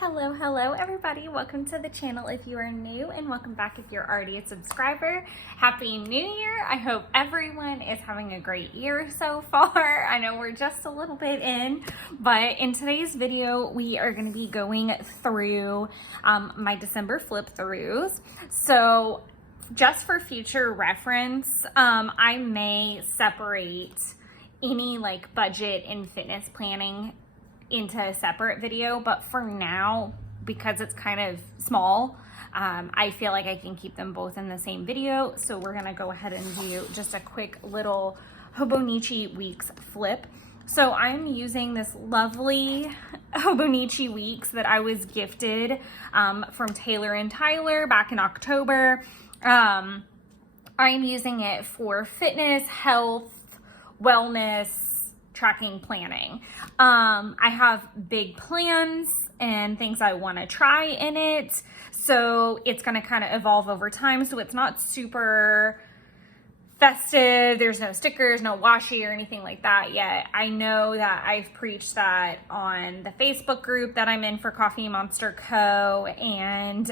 Hello everybody. Welcome to the channel if you are new, and welcome back if you're already a subscriber. Happy New Year. I hope everyone is having a great year so far. I know we're just a little bit in, but in today's video, we are going to be going through my December flip throughs. So just for future reference, I may separate any like budget and fitness planning into a separate video, but for now, because it's kind of small, I feel like I can keep them both in the same video. So we're gonna go ahead and do just a quick little Hobonichi Weeks flip. So I'm using this lovely Hobonichi Weeks that I was gifted from Taylor and Tyler back in October. I'm using it for fitness, health, wellness, tracking, planning. I have big plans and things I want to try in it, so it's going to kind of evolve over time. So it's not super festive. There's no stickers, no washi or anything like that yet. I know that I've preached that on the Facebook group that I'm in for Coffee Monster Co. and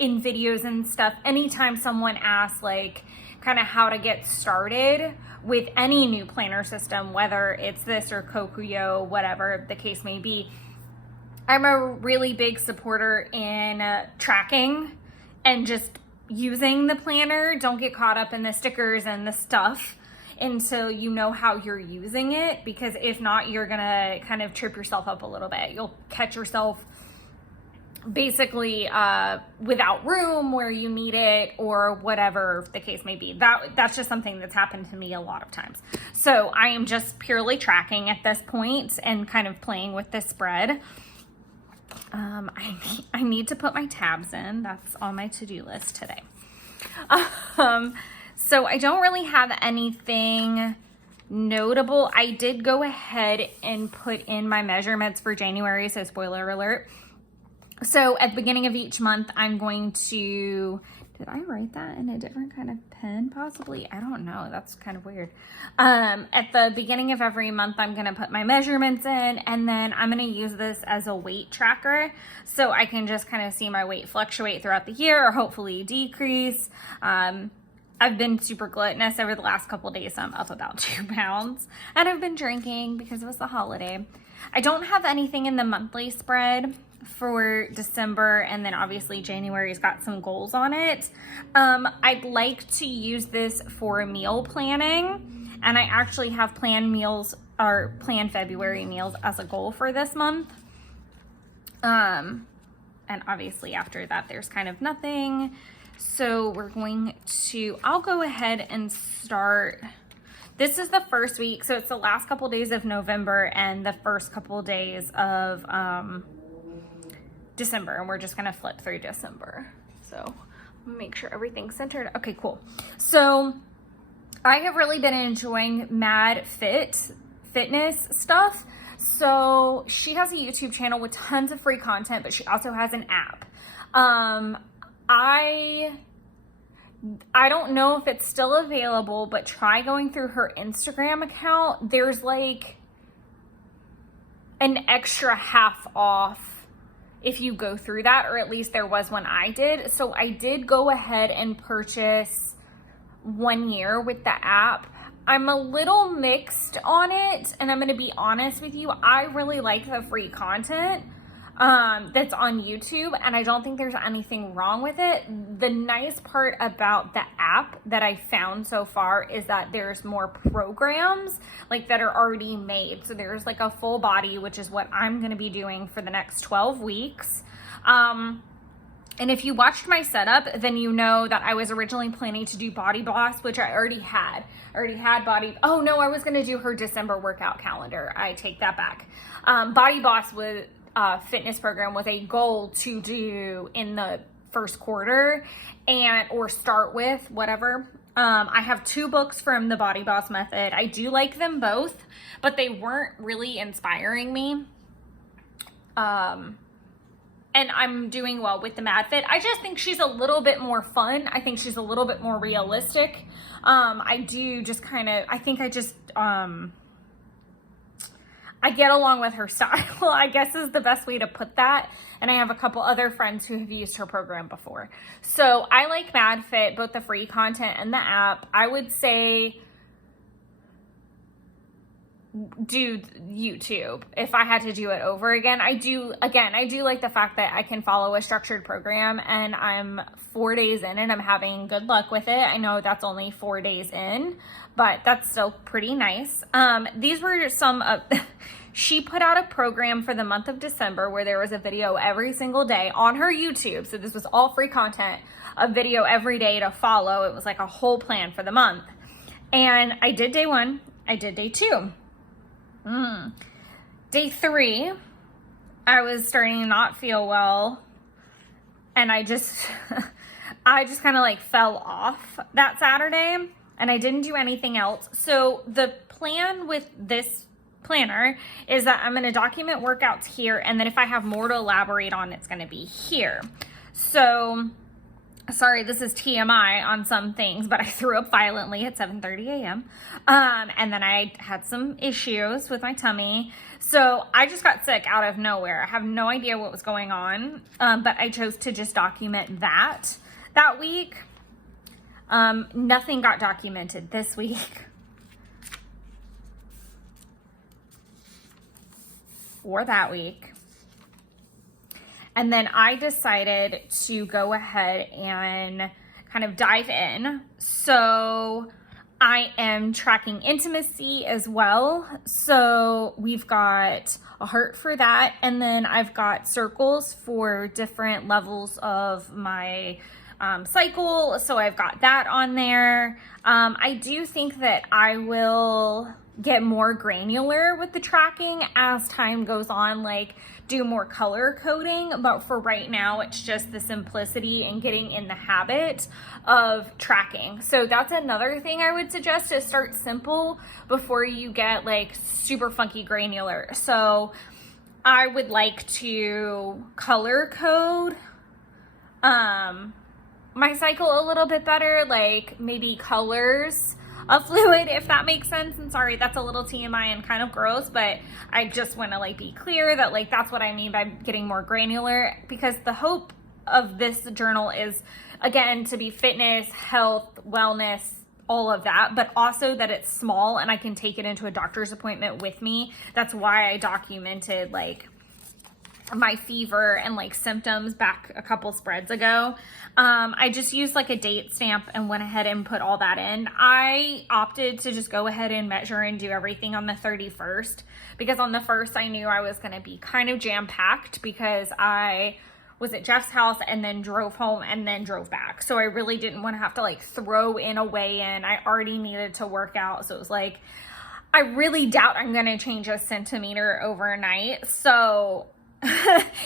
in videos and stuff. Anytime someone asks like kind of how to get started with any new planner system, whether it's this or Kokuyo, whatever the case may be, I'm a really big supporter in tracking and just using the planner. Don't get caught up in the stickers and the stuff until you know how you're using it, because if not, you're gonna kind of trip yourself up a little bit. You'll catch yourself basically without room where you need it, or whatever the case may be. That's just something that's happened to me a lot of times. So I am just purely tracking at this point and kind of playing with this spread. I need to put my tabs in. That's on my to-do list today. So I don't really have anything notable. I did go ahead and put in my measurements for January, so spoiler alert. So at the beginning of each month, I'm going to, did I write that in a different kind of pen possibly? I don't know. That's kind of weird. At the beginning of every month, I'm going to put my measurements in, and then I'm going to use this as a weight tracker. So I can just kind of see my weight fluctuate throughout the year, or hopefully decrease. I've been super gluttonous over the last couple of days, so I'm up about 2 pounds, and I've been drinking because it was the holiday. I don't have anything in the monthly spread for December, and then obviously January's got some goals on it. I'd like to use this for meal planning, and I actually have planned meals or planned February meals as a goal for this month. And obviously after that there's kind of nothing. So we're going to, I'll go ahead and start. This is the first week, so it's the last couple days of November and the first couple days of December, and we're just gonna flip through December. So make sure everything's centered. Okay, cool. So I have really been enjoying Mad Fitness stuff. So she has a YouTube channel with tons of free content, but she also has an app. I don't know if it's still available, but try going through her Instagram account. There's like an extra half off if you go through that, or at least there was when I did. So I did go ahead and purchase 1 year with the app. I'm a little mixed on it, and I'm going to be honest with you. I really like the free content that's on YouTube, and I don't think there's anything wrong with it. The nice part about the app that I found so far is that there's more programs like that are already made. So there's like a full body, which is what I'm going to be doing for the next 12 weeks. And if you watched my setup, then you know that I was originally planning to do Body Boss, which I already had. Oh no, I was going to do her December workout calendar. I take that back. Body Boss was fitness program was a goal to do in the first quarter, or start with, whatever. I have 2 books from the Body Boss method. I do like them both, but they weren't really inspiring me. And I'm doing well with the Mad Fit. I just think she's a little bit more fun. I think she's a little bit more realistic. I get along with her style, I guess is the best way to put that. And I have a couple other friends who have used her program before. So I like MadFit, both the free content and the app. I would say do YouTube if I had to do it over again. I do like the fact that I can follow a structured program, and I'm 4 days in and I'm having good luck with it. I know that's only 4 days in, but that's still pretty nice. These were some of she put out a program for the month of December where there was a video every single day on her YouTube. So this was all free content, a video every day to follow. It was like a whole plan for the month. And I did day 1, I did day 2. Day 3, I was starting to not feel well, and I just kind of like fell off that Saturday, and I didn't do anything else. So the plan with this planner is that I'm going to document workouts here, and then if I have more to elaborate on, it's going to be here. So sorry, this is TMI on some things, but I threw up violently at 7:30 a.m. And then I had some issues with my tummy. So I just got sick out of nowhere. I have no idea what was going on, but I chose to just document that week. Nothing got documented this week or that week. And then I decided to go ahead and kind of dive in. So I am tracking intimacy as well. So we've got a heart for that. And then I've got circles for different levels of my cycle. So I've got that on there. I do think that I will get more granular with the tracking as time goes on, like do more color coding, but for right now it's just the simplicity and getting in the habit of tracking. So that's another thing I would suggest, to start simple before you get like super funky granular. So I would like to color code my cycle a little bit better, like maybe colors a fluid, if that makes sense. And sorry, that's a little TMI and kind of gross, but I just want to like be clear that like that's what I mean by getting more granular, because the hope of this journal is, again, to be fitness, health, wellness, all of that, but also that it's small and I can take it into a doctor's appointment with me. That's why I documented like my fever and like symptoms back a couple spreads ago. I just used like a date stamp and went ahead and put all that in. I opted to just go ahead and measure and do everything on the 31st, because on the 1st I knew I was going to be kind of jam-packed because I was at Jeff's house and then drove home and then drove back. So I really didn't want to have to like throw in a weigh-in. I already needed to work out. So it was like, I really doubt I'm going to change a centimeter overnight. So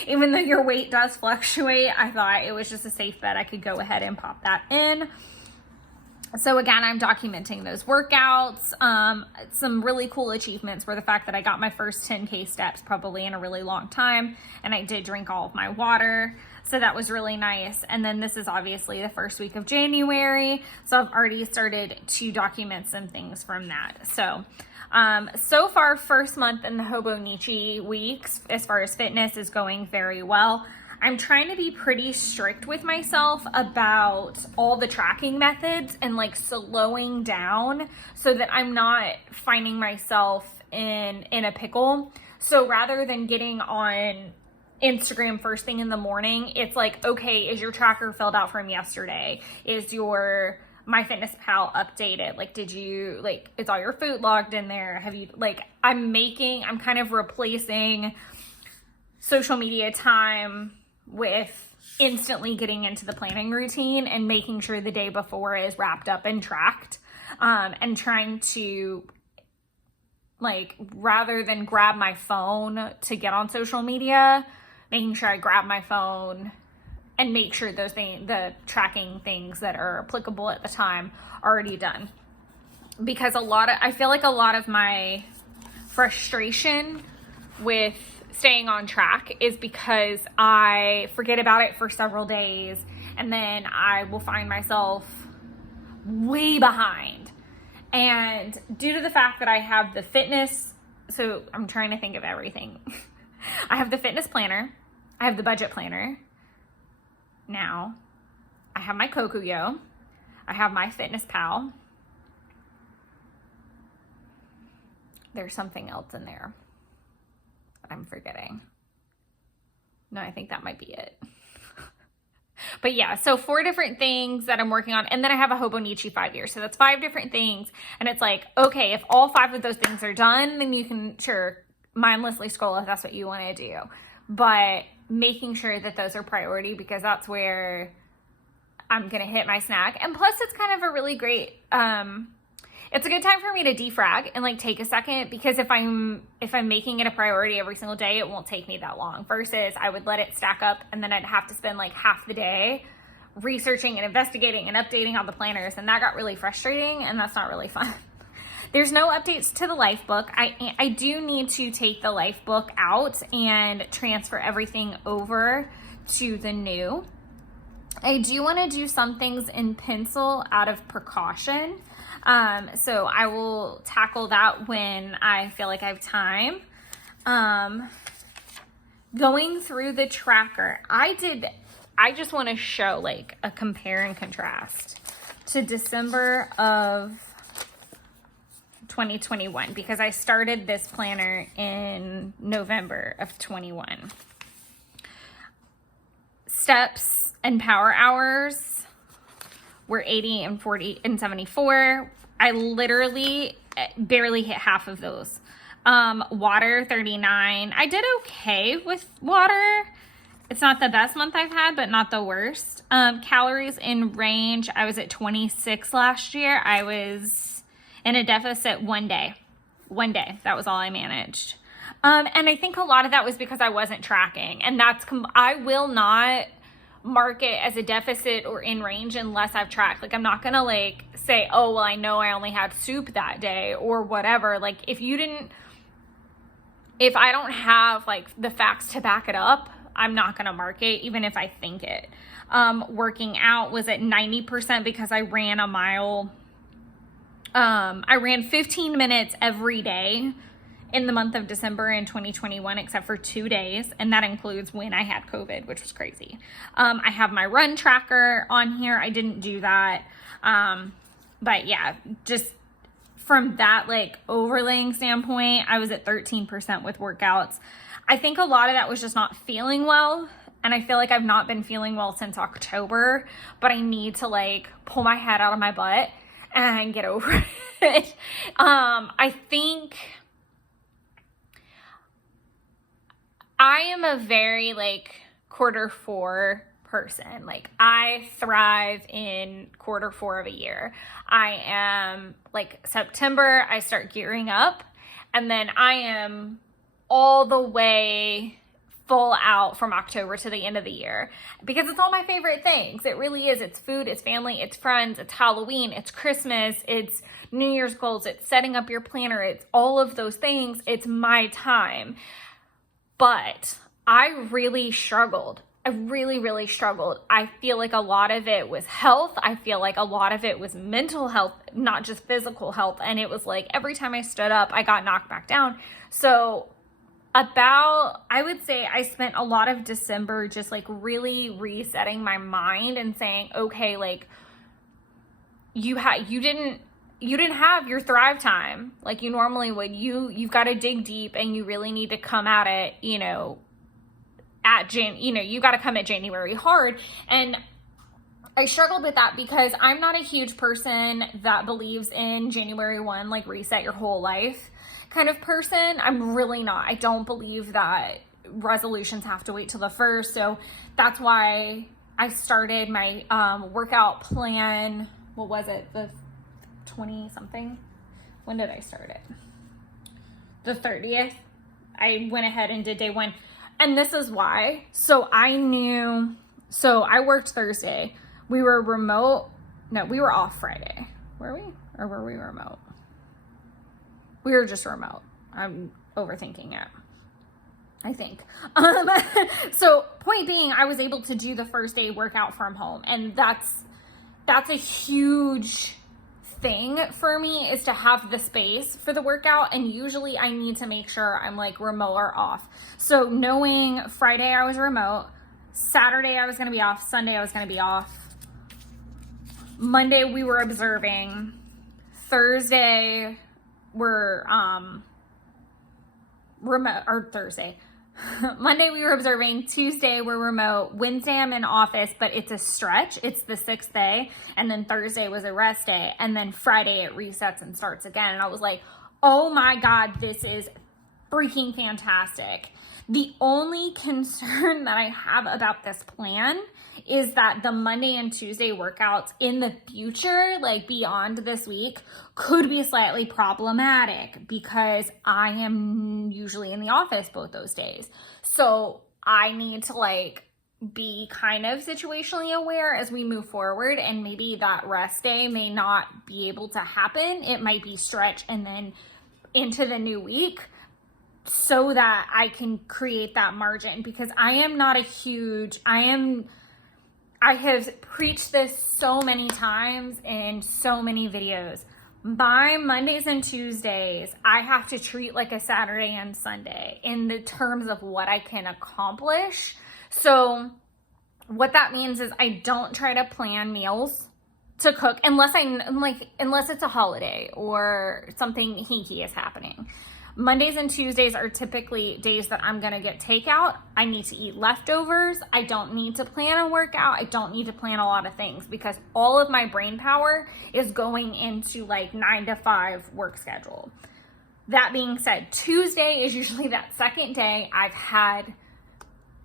even though your weight does fluctuate, I thought it was just a safe bet I could go ahead and pop that in. So again, I'm documenting those workouts. Some really cool achievements were the fact that I got my first 10K steps probably in a really long time, and I did drink all of my water. So that was really nice. And then this is obviously the first week of January. So I've already started to document some things from that. So far, first month in the Hobonichi weeks, as far as fitness, is going very well. I'm trying to be pretty strict with myself about all the tracking methods and like slowing down so that I'm not finding myself in a pickle. So rather than getting on Instagram first thing in the morning, it's like, okay, is your tracker filled out from yesterday? Is your MyFitnessPal updated? Like, did you, like, is all your food logged in there? Have you, like, I'm kind of replacing social media time with instantly getting into the planning routine and making sure the day before is wrapped up and tracked, and trying to, like, rather than grab my phone to get on social media, making sure I grab my phone and make sure those things, the tracking things that are applicable at the time, are already done. Because I feel like a lot of my frustration with staying on track is because I forget about it for several days and then I will find myself way behind. And due to the fact that I have the fitness so I'm trying to think of everything. I have the fitness planner. I have the budget planner. Now, I have my Kokuyo. I have my Fitness Pal. There's something else in there that I'm forgetting. No, I think that might be it. But yeah, so 4 different things that I'm working on. And then I have a Hobonichi 5 years. So that's 5 different things. And it's like, okay, if all 5 of those things are done, then you can, sure, mindlessly scroll if that's what you want to do. But making sure that those are priority, because that's where I'm going to hit my snack. And plus it's kind of a really great, it's a good time for me to defrag and like take a second, because if I'm making it a priority every single day, it won't take me that long, versus I would let it stack up and then I'd have to spend like half the day researching and investigating and updating all the planners, and that got really frustrating, and that's not really fun. There's no updates to the life book. I do need to take the life book out and transfer everything over to the new. I do want to do some things in pencil out of precaution. So I will tackle that when I feel like I have time. Going through the tracker, I just want to show like a compare and contrast to December of 2021, because I started this planner in November of 21. Steps and power hours were 80 and 40 and 74. I literally barely hit half of those. Water, 39. I did okay with water. It's not the best month I've had, but not the worst. Calories in range, I was at 26 last year. I was in a deficit one day. That was all I managed. And I think a lot of that was because I wasn't tracking. And I will not mark it as a deficit or in range unless I've tracked. Like, I'm not gonna like say, oh, well, I know I only had soup that day or whatever. Like, if I don't have like the facts to back it up, I'm not gonna mark it, even if I think it. Working out was at 90% because I ran a mile. I ran 15 minutes every day in the month of December in 2021, except for 2 days. And that includes when I had COVID, which was crazy. I have my run tracker on here. I didn't do that. But yeah, just from that like overlaying standpoint, I was at 13% with workouts. I think a lot of that was just not feeling well. And I feel like I've not been feeling well since October, but I need to like pull my head out of my butt and get over it. I think I am a very like Q4 person. Like, I thrive in Q4 of a year. I am like September, I start gearing up, and then I am all the way full out from October to the end of the year, because it's all my favorite things. It really is. It's food, it's family, it's friends, it's Halloween, it's Christmas, it's New Year's goals, it's setting up your planner, it's all of those things. It's my time. But I really struggled. I really, really struggled. I feel like a lot of it was health. I feel like a lot of it was mental health, not just physical health. And it was like every time I stood up, I got knocked back down. So I would say I spent a lot of December just like really resetting my mind and saying, okay, like you didn't have your thrive time like you normally would. You've got to dig deep, and you really need to come at it, you got to come at January hard. And I struggled with that because I'm not a huge person that believes in January 1, like reset your whole life kind of person. I'm really not. I don't believe that resolutions have to wait till the 1st. So that's why I started my workout plan. What was it? The 20 something? When did I start it? The 30th. I went ahead and did day 1. And this is why. So I worked Thursday. We were remote. No, we were off Friday. Were we? Or were we remote? We were just remote. I'm overthinking it, I think. So point being, I was able to do the first day workout from home. And that's a huge thing for me is to have the space for the workout, and usually I need to make sure I'm like remote or off. So knowing Friday I was remote, Saturday I was going to be off, Sunday I was going to be off, Monday we were observing, Thursday we're remote, or Thursday. Monday we were observing, Tuesday we're remote, Wednesday I'm in office, but it's a stretch. It's the 6th day, and then Thursday was a rest day, and then Friday it resets and starts again. And I was like, oh my God, this is freaking fantastic. The only concern that I have about this plan is that the Monday and Tuesday workouts in the future, like beyond this week, could be slightly problematic because I am usually in the office both those days. So I need to like be kind of situationally aware as we move forward, and maybe that rest day may not be able to happen. It might be stretched and then into the new week, so that I can create that margin, because I am not a huge, I have preached this so many times in so many videos. My Mondays and Tuesdays, I have to treat like a Saturday and Sunday in the terms of what I can accomplish. So what that means is I don't try to plan meals to cook unless it's a holiday or something hinky is happening. Mondays and Tuesdays are typically days that I'm gonna get takeout. I need to eat leftovers. I don't need to plan a workout. I don't need to plan a lot of things because all of my brain power is going into like 9 to 5 work schedule. That being said, Tuesday is usually that second day. I've had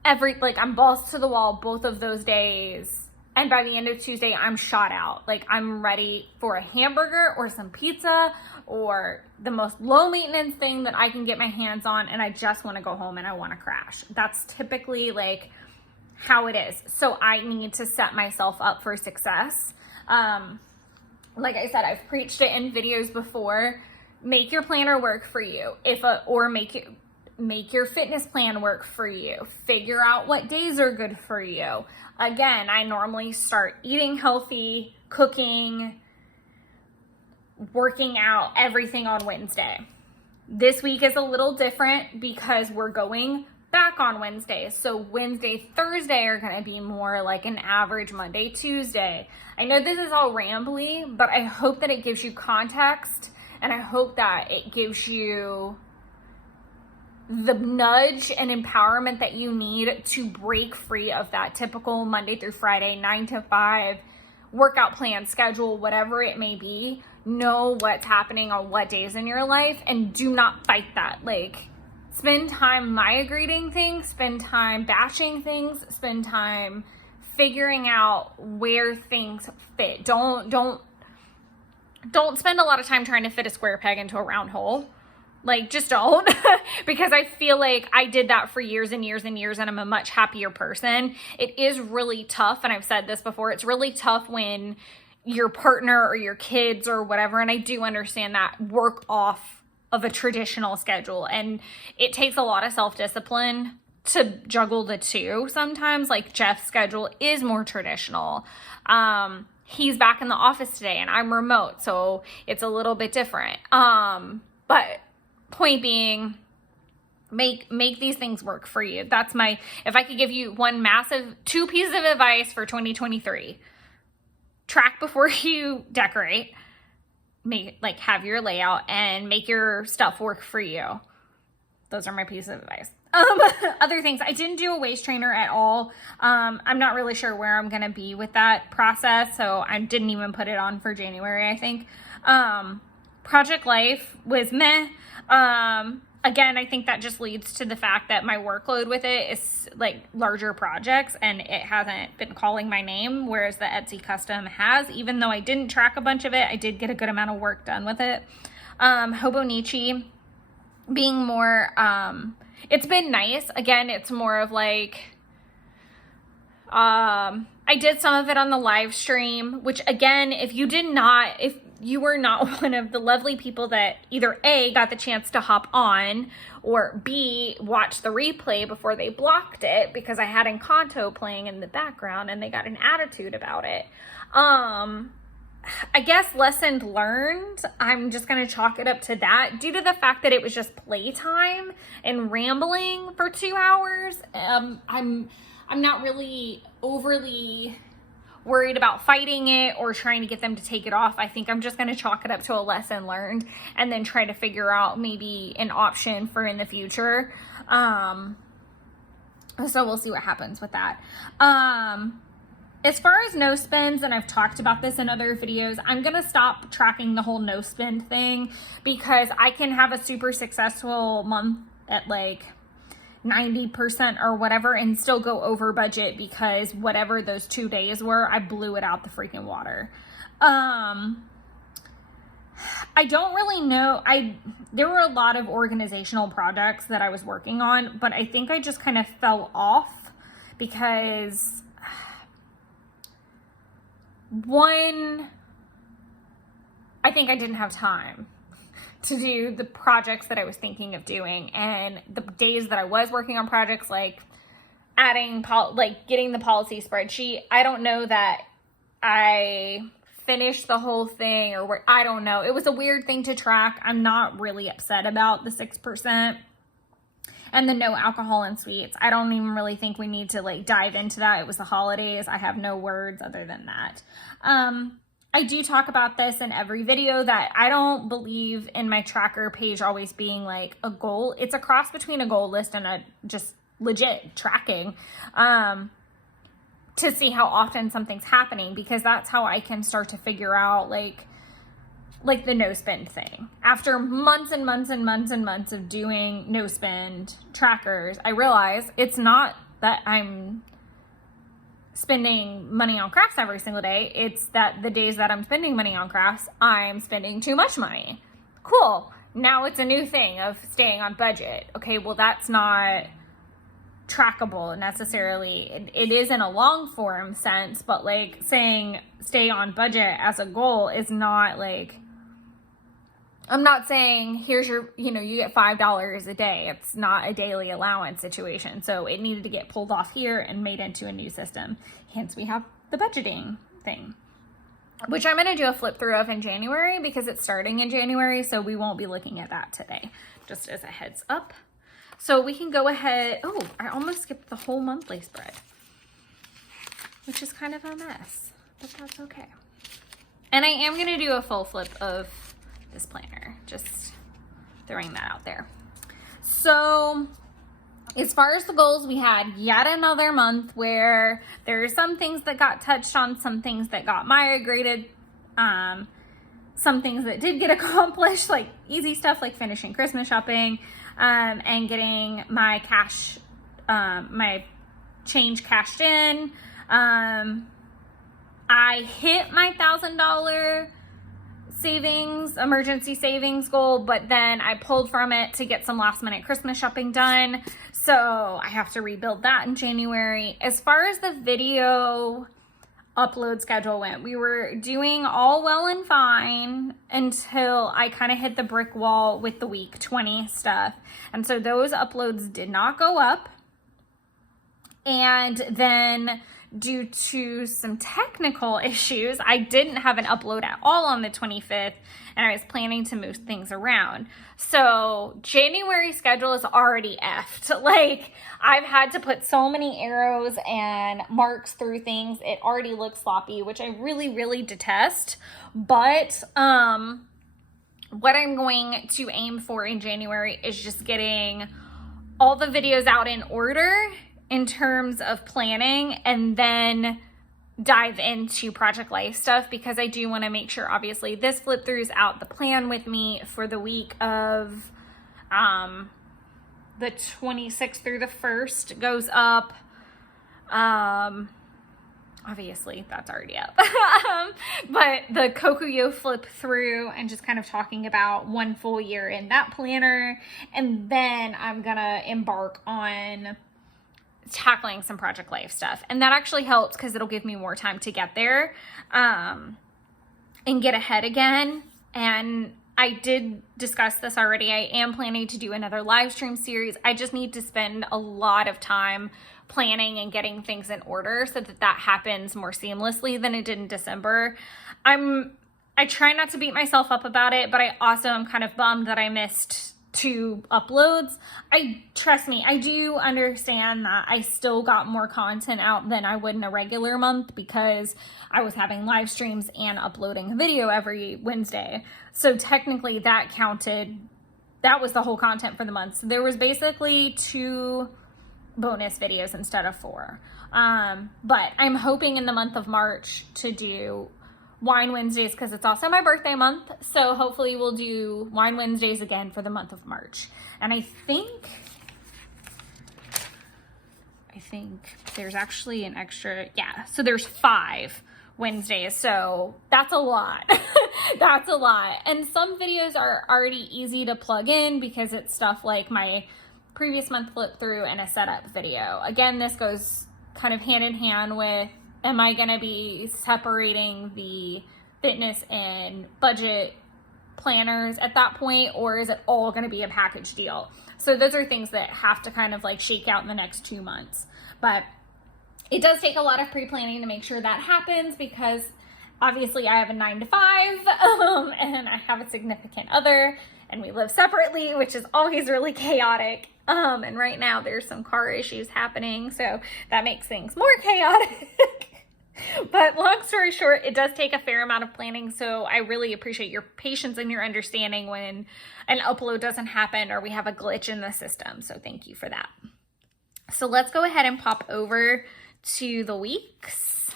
I'm balls to the wall both of those days. And by the end of Tuesday, I'm shot out. Like I'm ready for a hamburger or some pizza or the most low maintenance thing that I can get my hands on. And I just want to go home and I want to crash. That's typically like how it is. So I need to set myself up for success. Like I said, I've preached it in videos before. Make your planner work for you. Make your fitness plan work for you. Figure out what days are good for you. Again, I normally start eating healthy, cooking, working out, everything on Wednesday. This week is a little different because we're going back on Wednesdays. So Wednesday, Thursday are going to be more like an average Monday, Tuesday. I know this is all rambly, but I hope that it gives you context, and I hope that it gives you the nudge and empowerment that you need to break free of that typical Monday through Friday, 9 to 5 workout plan, schedule, whatever it may be. Know what's happening on what days in your life and do not fight that. Like, spend time migrating things, spend time batching things, spend time figuring out where things fit. Don't spend a lot of time trying to fit a square peg into a round hole. Like, just don't. Because I feel like I did that for years and years and years, and I'm a much happier person. It is really tough, and I've said this before, it's really tough when your partner or your kids or whatever, and I do understand that, work off of a traditional schedule. And it takes a lot of self-discipline to juggle the two sometimes. Like, Jeff's schedule is more traditional. He's back in the office today, and I'm remote, so it's a little bit different. But point being, make these things work for you. That's if I could give you two pieces of advice for 2023, track before you decorate, have your layout, and make your stuff work for you. Those are my pieces of advice. Other things, I didn't do a waist trainer at all. I'm not really sure where I'm going to be with that process, so I didn't even put it on for January, I think. Project Life was meh. Again, I think that just leads to the fact that my workload with it is like larger projects, and it hasn't been calling my name, whereas the Etsy custom has. Even though I didn't track a bunch of it, I did get a good amount of work done with it. Hobonichi being more, it's been nice. Again, it's more of like, I did some of it on the live stream, which again, if you were not one of the lovely people that either A, got the chance to hop on, or B, watched the replay before they blocked it because I had Encanto playing in the background and they got an attitude about it. I guess lesson learned, I'm just going to chalk it up to that due to the fact that it was just playtime and rambling for 2 hours. I'm not really overly worried about fighting it or trying to get them to take it off. I think I'm just going to chalk it up to a lesson learned and then try to figure out maybe an option for in the future. So we'll see what happens with that. As far as no spends, and I've talked about this in other videos, I'm going to stop tracking the whole no spend thing because I can have a super successful month at like 90% or whatever and still go over budget because whatever those 2 days were, I blew it out the freaking water. I don't really know. There were a lot of organizational projects that I was working on, but I think I just kind of fell off because one, I think I didn't have time to do the projects that I was thinking of doing, and the days that I was working on projects like getting the policy spreadsheet, I don't know that I finished the whole thing, or I don't know. It was a weird thing to track. I'm not really upset about the 6% and the no alcohol and sweets. I don't even really think we need to like dive into that. It was the holidays. I have no words other than that. I do talk about this in every video that I don't believe in my tracker page always being like a goal. It's a cross between a goal list and a just legit tracking to see how often something's happening, because that's how I can start to figure out like the no spend thing. After months and months and months and months of doing no spend trackers, I realize it's not that I'm spending money on crafts every single day. It's that the days that I'm spending money on crafts, I'm spending too much money. Cool. Now it's a new thing of staying on budget. Okay, well, that's not trackable necessarily. It is in a long form sense, but like saying stay on budget as a goal is not like, I'm not saying here's your, you get $5 a day. It's not a daily allowance situation. So it needed to get pulled off here and made into a new system. Hence we have the budgeting thing, which I'm going to do a flip through of in January because it's starting in January. So we won't be looking at that today, just as a heads up. So we can go ahead. Oh, I almost skipped the whole monthly spread, which is kind of a mess, but that's okay. And I am going to do a full flip of this planner, just throwing that out there. So as far as the goals, we had yet another month where there are some things that got touched on, some things that got migrated, some things that did get accomplished, like easy stuff like finishing Christmas shopping, and getting my cash, my change cashed in. I hit my $1,000 emergency savings goal, but then I pulled from it to get some last minute Christmas shopping done. So I have to rebuild that in January. As far as the video upload schedule went, we were doing all well and fine until I kind of hit the brick wall with the week 20 stuff. And so those uploads did not go up. And then due to some technical issues, I didn't have an upload at all on the 25th, and I was planning to move things around. So January schedule is already effed. Like, I've had to put so many arrows and marks through things. It already looks sloppy, which I really, really detest. But what I'm going to aim for in January is just getting all the videos out in order in terms of planning, and then dive into project life stuff, because I do want to make sure, obviously, this flip throughs out the plan with me for the week of the 26th through the 1st goes up. Obviously that's already up. But the Kokuyo flip through and just kind of talking about one full year in that planner, and then I'm gonna embark on tackling some project life stuff, and that actually helps because it'll give me more time to get there and get ahead again. And I did discuss this already. I am planning to do another live stream series. I just need to spend a lot of time planning and getting things in order so that that happens more seamlessly than it did in December. I try not to beat myself up about it, but I also am kind of bummed that I missed 2 uploads. Trust me, I do understand that I still got more content out than I would in a regular month because I was having live streams and uploading a video every Wednesday. So technically that counted. That was the whole content for the month. So there was basically 2 bonus videos instead of 4. But I'm hoping in the month of March to do Wine Wednesdays because it's also my birthday month. So hopefully we'll do Wine Wednesdays again for the month of March. And I think there's actually an extra, yeah. So there's 5 Wednesdays. So that's a lot. That's a lot. And some videos are already easy to plug in because it's stuff like my previous month flip through and a setup video. Again, this goes kind of hand in hand with, am I going to be separating the fitness and budget planners at that point, or is it all going to be a package deal? So those are things that have to kind of like shake out in the next 2 months. But it does take a lot of pre-planning to make sure that happens because obviously I have a 9 to 5 and I have a significant other and we live separately, which is always really chaotic. And right now there's some car issues happening, so that makes things more chaotic. But long story short, it does take a fair amount of planning, so I really appreciate your patience and your understanding when an upload doesn't happen or we have a glitch in the system. So thank you for that. So let's go ahead and pop over to the weeks.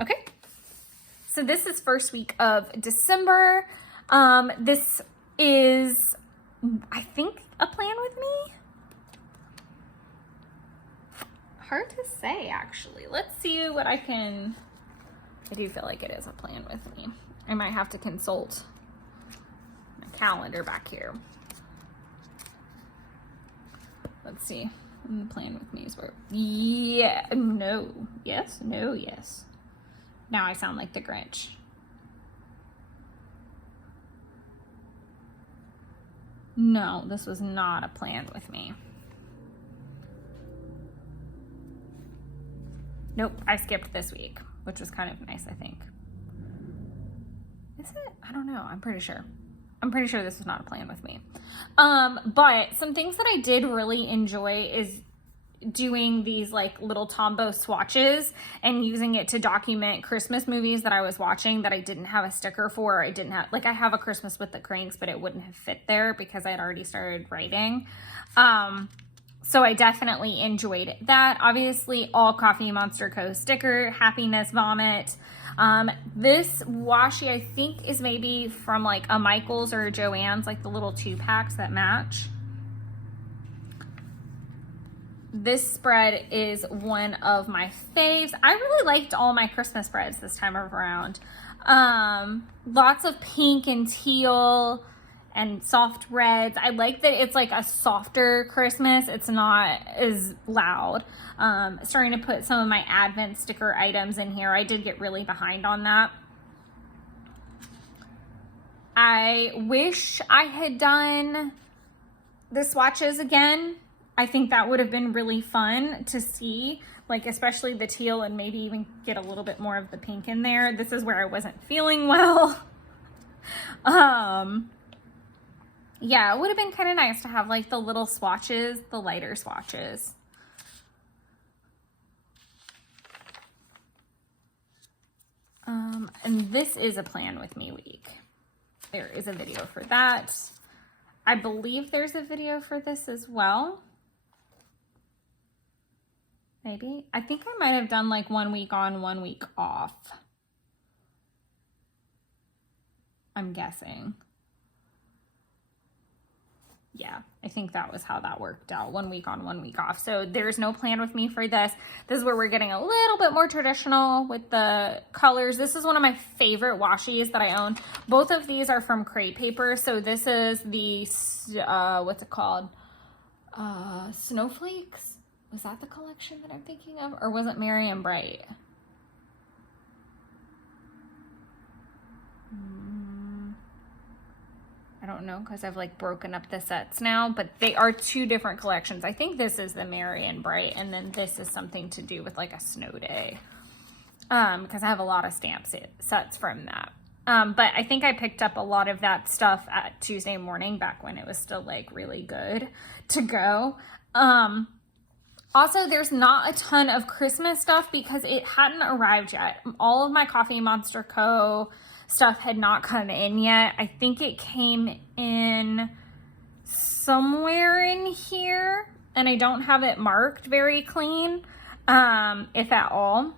Okay. So this is first week of December. This is, I think, a plan with me. Hard to say, actually. Let's see what I can. I do feel like it is a plan with me. I might have to consult my calendar back here. Let's see. The plan with me is where. Yeah. No. Yes. No. Yes. Now I sound like the Grinch. No, this was not a plan with me. Nope, I skipped this week, which was kind of nice, I think. Is it? I don't know. I'm pretty sure. I'm pretty sure this was not a plan with me. But some things that I did really enjoy is doing these like little Tombow swatches and using it to document Christmas movies that I was watching that I didn't have a sticker for. I didn't have, like, I have a Christmas with the Cranks, but it wouldn't have fit there because I had already started writing. So I definitely enjoyed that. Obviously, all Coffee Monster Co. sticker, Happiness Vomit. This washi, I think, is maybe from like a Michael's or a Joann's, like the little 2-packs that match. This spread is one of my faves. I really liked all my Christmas spreads this time around. Lots of pink and teal and soft reds. I like that it's like a softer Christmas. It's not as loud. Starting to put some of my Advent sticker items in here. I did get really behind on that. I wish I had done the swatches again. I think that would have been really fun to see, like especially the teal and maybe even get a little bit more of the pink in there. This is where I wasn't feeling well. Yeah, it would have been kind of nice to have like the little swatches, the lighter swatches. And this is a plan with me week. There is a video for that. I believe there's a video for this as well. Maybe. I think I might have done like 1 week on, 1 week off. I'm guessing. Yeah, I think that was how that worked out. 1 week on, 1 week off. So there's no plan with me for this. This is where we're getting a little bit more traditional with the colors. This is one of my favorite washi's that I own. Both of these are from Crate Paper. So this is the, what's it called? Snowflakes? Was that the collection that I'm thinking of? Or was it Merry and Bright? I don't know, because I've like broken up the sets now, but they are 2 different collections. I think this is the Merry and Bright, and then this is something to do with like a snow day. Because I have a lot of stamp sets from that. But I think I picked up a lot of that stuff at Tuesday morning, back when it was still like really good to go. Also, there's not a ton of Christmas stuff because it hadn't arrived yet. All of my Coffee Monster Co. stuff had not come in yet. I think it came in somewhere in here, and I don't have it marked very clean, if at all.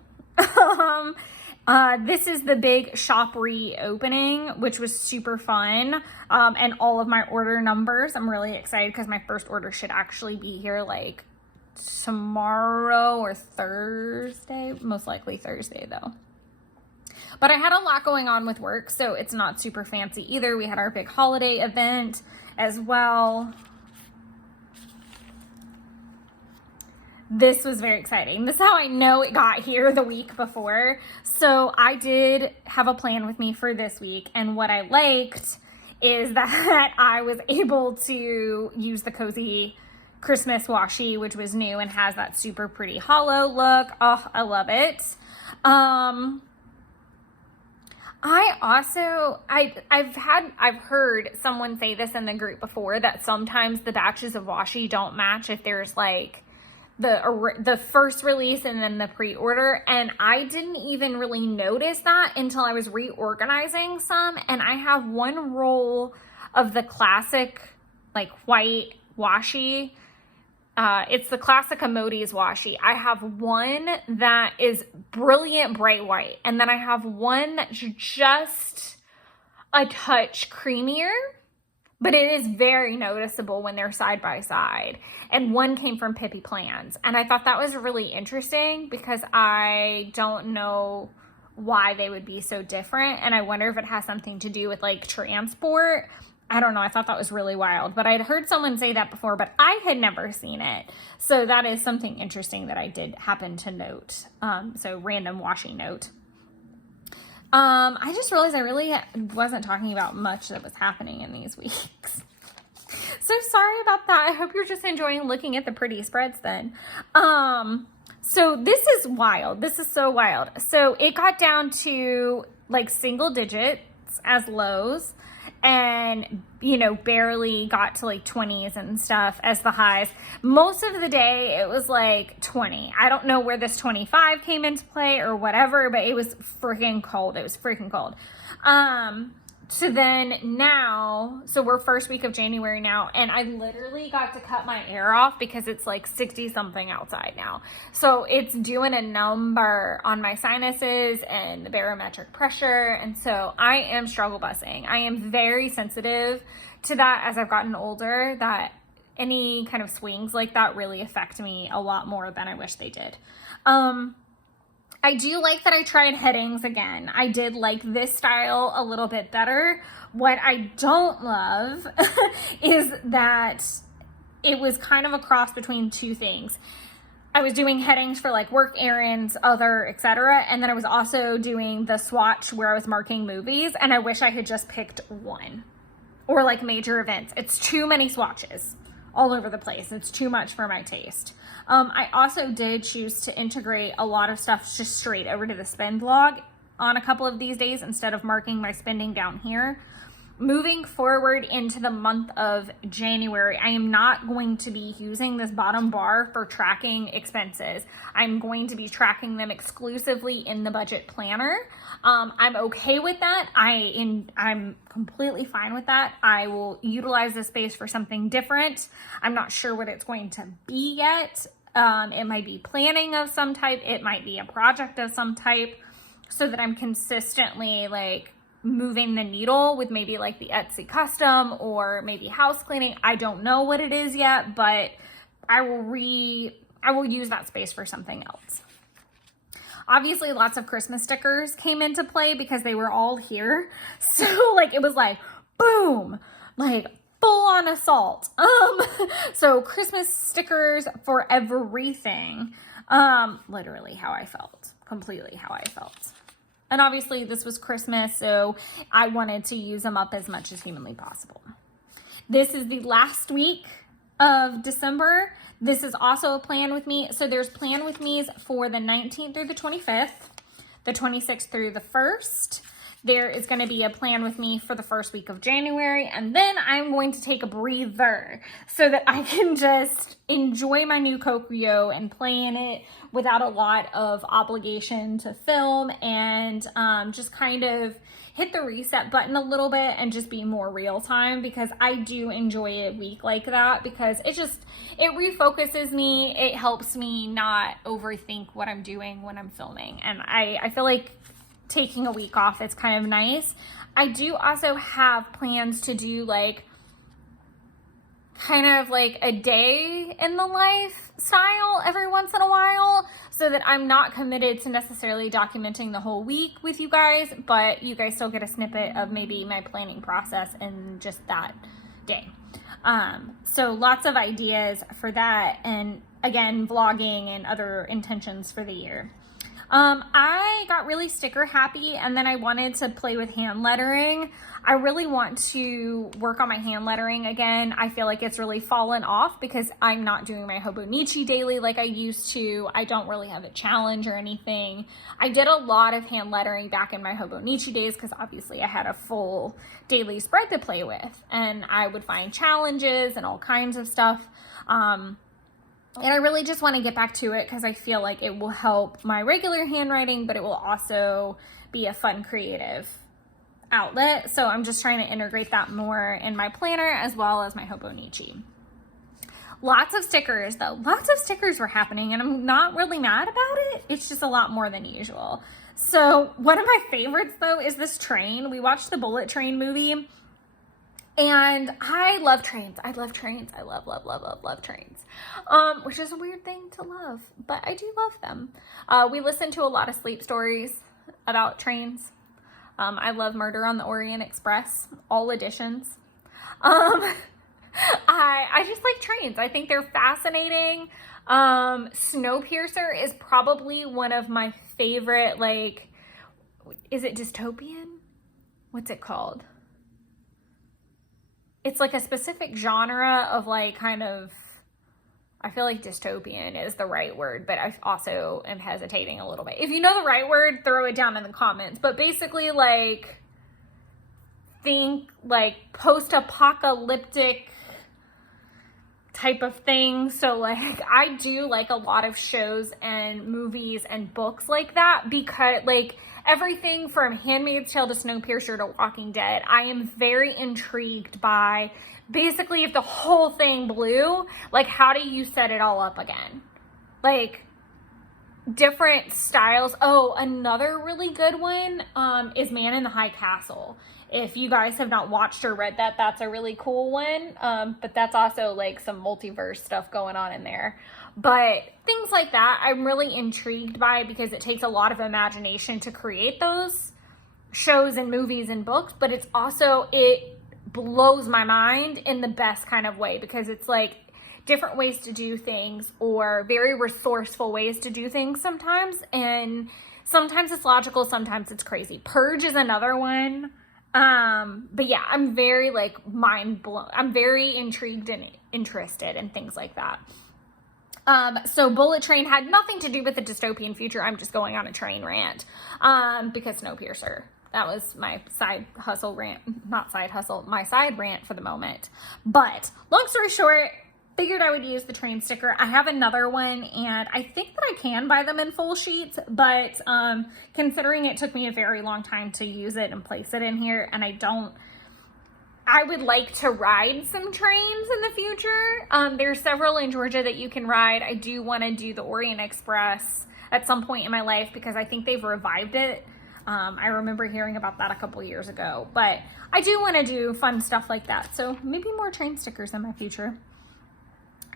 This is the big shop reopening, which was super fun, and all of my order numbers. I'm really excited because my first order should actually be here like tomorrow or Thursday, most likely Thursday though. But I had a lot going on with work, so it's not super fancy either. We had our big holiday event as well. This was very exciting. This is how I know it got here the week before. So I did have a plan with me for this week, and what I liked is that I was able to use the Cozy Christmas washi, which was new and has that super pretty hollow look. Oh, I love it. I've heard someone say this in the group before, that sometimes the batches of washi don't match if there's like the first release and then the pre-order, and I didn't even really notice that until I was reorganizing some, and I have one roll of the classic like white washi. It's the classic Emoti's washi. I have one that is brilliant bright white, and then I have one that's just a touch creamier, but it is very noticeable when they're side by side. And one came from Pippi Plans, and I thought that was really interesting because I don't know why they would be so different, and I wonder if it has something to do with like transport. I don't know. I thought that was really wild, but I'd heard someone say that before, but I had never seen it. So that is something interesting that I did happen to note. So random washi note. I just realized I really wasn't talking about much that was happening in these weeks. So sorry about that. I hope you're just enjoying looking at the pretty spreads then. So this is wild. This is so wild. So it got down to like single digits as lows, and you know, barely got to like 20s and stuff as the highs. Most of the day it was like 20. I don't know where this 25 came into play or whatever, but it was freaking cold. It was freaking cold. So then now, so we're first week of January now, and I literally got to cut my air off because it's like 60 something outside now. So it's doing a number on my sinuses and the barometric pressure. And so I am struggle busing. I am very sensitive to that as I've gotten older, that any kind of swings like that really affect me a lot more than I wish they did. I do like that I tried headings again. I did like this style a little bit better. What I don't love is that it was kind of a cross between 2 things. I was doing headings for like work errands, other, etc. And then I was also doing the swatch where I was marking movies, and I wish I had just picked one. Or like major events. It's too many swatches all over the place. It's too much for my taste. I also did choose to integrate a lot of stuff just straight over to the spend log on a couple of these days instead of marking my spending down here. Moving forward into the month of January, I am not going to be using this bottom bar for tracking expenses. I'm going to be tracking them exclusively in the budget planner. I'm okay with that. I'm completely fine with that. I will utilize this space for something different. I'm not sure what it's going to be yet. It might be planning of some type. It might be a project of some type, so that I'm consistently like moving the needle with maybe like the Etsy custom or maybe house cleaning. I don't know what it is yet, but I will use that space for something else. Obviously, lots of Christmas stickers came into play because they were all here. So like it was like boom, like full on assault. So Christmas stickers for everything. Literally how I felt, completely how I felt. And obviously this was Christmas, so I wanted to use them up as much as humanly possible. This is the last week of December. This is also a plan with me. So there's plan with me's for the 19th through the 25th, the 26th through the 1st. There is going to be a plan with me for the first week of January, and then I'm going to take a breather so that I can just enjoy my new Kokuyo and play in it without a lot of obligation to film, and just kind of hit the reset button a little bit and just be more real time, because I do enjoy a week like that because it refocuses me. It helps me not overthink what I'm doing when I'm filming, and I feel like taking a week off is kind of nice. I do also have plans to do like kind of like a day in the lifestyle every once in a while, so that I'm not committed to necessarily documenting the whole week with you guys, but you guys still get a snippet of maybe my planning process in just that day. So lots of ideas for that, and again, vlogging and other intentions for the year. I got really sticker happy, and then I wanted to play with hand lettering. I really want to work on my hand lettering again. I feel like it's really fallen off because I'm not doing my Hobonichi daily like I used to. I don't really have a challenge or anything. I did a lot of hand lettering back in my Hobonichi days because obviously I had a full daily spread to play with, and I would find challenges and all kinds of stuff. And I really just want to get back to it because I feel like it will help my regular handwriting, but it will also be a fun creative outlet. So I'm just trying to integrate that more in my planner as well as my Hobonichi. Lots of stickers though. Lots of stickers were happening, and I'm not really mad about it. It's just a lot more than usual. So one of my favorites though is this train. We watched the Bullet Train movie, and I love trains. I love trains. I love trains. Which is a weird thing to love, but I do love them. We listen to a lot of sleep stories about trains. I love Murder on the Orient Express, all editions. I just like trains. I think they're fascinating. Snowpiercer is probably one of my favorite, like, is it dystopian? What's it called? It's like a specific genre of like kind of, I feel like dystopian is the right word, but I also am hesitating a little bit. If you know the right word, throw it down in the comments. But basically, like, think like post-apocalyptic type of thing. So like, I do like a lot of shows and movies and books like that, because like everything from Handmaid's Tale to Snowpiercer to Walking Dead, I am very intrigued by basically if the whole thing blew, like how do you set it all up again? Like different styles. Oh, another really good one is Man in the High Castle. If you guys have not watched or read that, that's a really cool one. But that's also like some multiverse stuff going on in there. But things like that, I'm really intrigued by, because it takes a lot of imagination to create those shows and movies and books. But it's also, it blows my mind in the best kind of way, because it's like different ways to do things, or very resourceful ways to do things sometimes. And sometimes it's logical, sometimes it's crazy. Purge is another one. But yeah, I'm very like mind blown. I'm very intrigued and interested in things like that. So Bullet Train had nothing to do with the dystopian future. I'm just going on a train rant, because Snowpiercer, that was my side hustle rant, not side hustle, my side rant for the moment. But long story short, figured I would use the train sticker. I have another one, and I think that I can buy them in full sheets, but considering it took me a very long time to use it and place it in here, and I would like to ride some trains in the future. There's several in Georgia that you can ride. I do want to do the Orient Express at some point in my life, because I think they've revived it. I remember hearing about that a couple years ago, but I do want to do fun stuff like that. So maybe more train stickers in my future.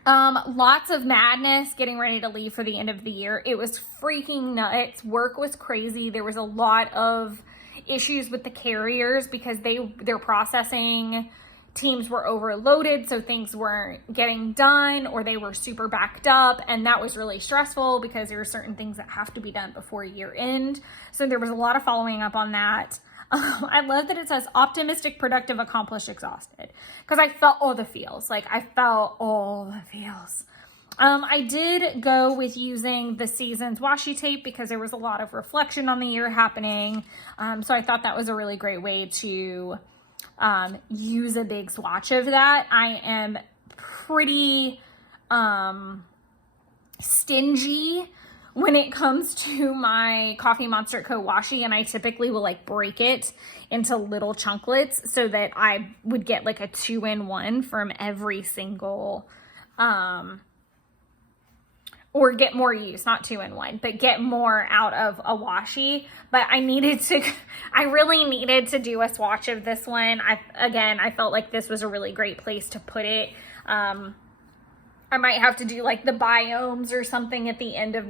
Lots of madness getting ready to leave for the end of the year. It was freaking nuts. Work was crazy. There was a lot of issues with the carriers because they're processing teams were overloaded, so things weren't getting done, or they were super backed up, and that was really stressful because there are certain things that have to be done before year end. So there was a lot of following up on that. I love that it says optimistic, productive, accomplished, exhausted, because I felt all the feels. Like, I felt all the feels. I did go with using the Seasons washi tape because there was a lot of reflection on the year happening. So I thought that was a really great way to use a big swatch of that. I am pretty stingy when it comes to my Coffee Monster Co. washi, and I typically will like break it into little chunklets so that I would get like a 2-in-1 from every single, or get more use, not 2-in-1, but get more out of a washi. But I really needed to do a swatch of this one. I felt like this was a really great place to put it. I might have to do like the biomes or something at the end of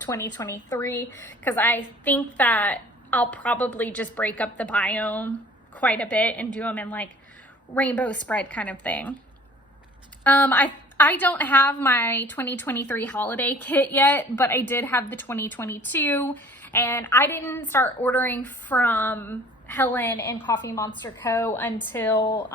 2023, because I think that I'll probably just break up the biome quite a bit and do them in like rainbow spread kind of thing. I don't have my 2023 holiday kit yet, but I did have the 2022, and I didn't start ordering from Helen and Coffee Monster Co. until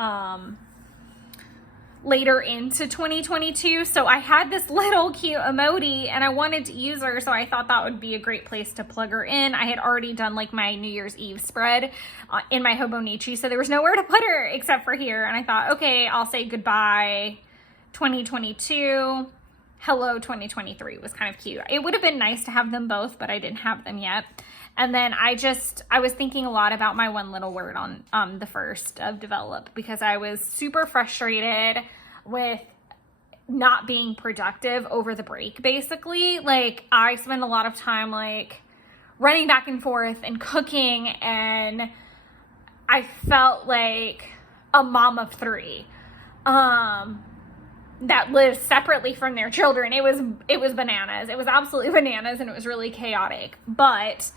later into 2022. So I had this little cute emoji and I wanted to use her, so I thought that would be a great place to plug her in. I had already done like my New Year's Eve spread in my Hobonichi, so there was nowhere to put her except for here. And I thought, okay, I'll say goodbye 2022, hello 2023 was kind of cute. It would have been nice to have them both, but I didn't have them yet. And then I was thinking a lot about my one little word on the first of develop, because I was super frustrated with not being productive over the break. Basically, like, I spent a lot of time like running back and forth and cooking, and I felt like a mom of 3 that lives separately from their children. It was bananas. It was absolutely bananas, and it was really chaotic. But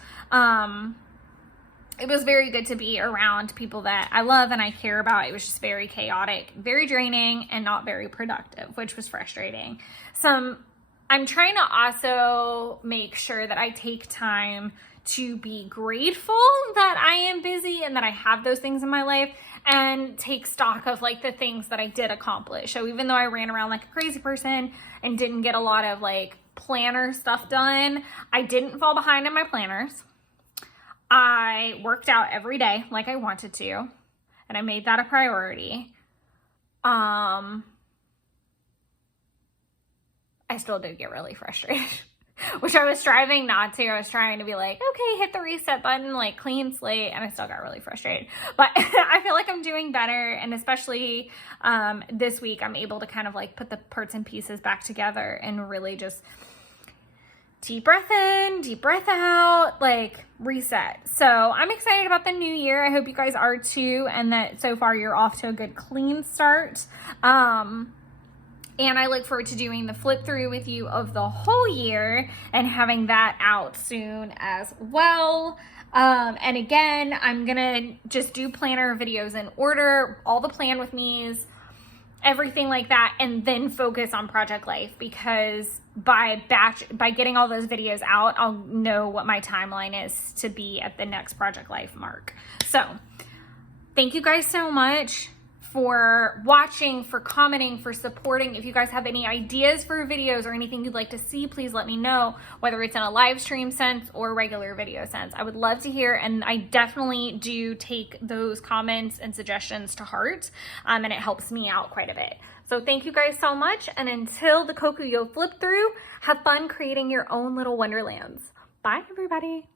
it was very good to be around people that I love and I care about. It was just very chaotic, very draining, and not very productive, which was frustrating. I'm trying to also make sure that I take time to be grateful that I am busy and that I have those things in my life, and take stock of like the things that I did accomplish. So even though I ran around like a crazy person and didn't get a lot of like planner stuff done, I didn't fall behind in my planners. I worked out every day like I wanted to, and I made that a priority. I still did get really frustrated, which I was striving not to. I was trying to be like, okay, hit the reset button, like clean slate, and I still got really frustrated. But I feel like I'm doing better, and especially this week, I'm able to kind of like put the parts and pieces back together and really just deep breath in, deep breath out, like reset. So I'm excited about the new year. I hope you guys are too, and that so far you're off to a good clean start. And I look forward to doing the flip through with you of the whole year and having that out soon as well. And again, I'm gonna just do planner videos in order, all the plan with me's, everything like that, and then focus on Project Life, because by getting all those videos out, I'll know what my timeline is to be at the next Project Life mark. So thank you guys so much for watching, for commenting, for supporting. If you guys have any ideas for videos or anything you'd like to see, please let me know, whether it's in a live stream sense or regular video sense. I would love to hear, and I definitely do take those comments and suggestions to heart, and it helps me out quite a bit. So thank you guys so much, and until the Kokuyo flip through, have fun creating your own little wonderlands. Bye, everybody.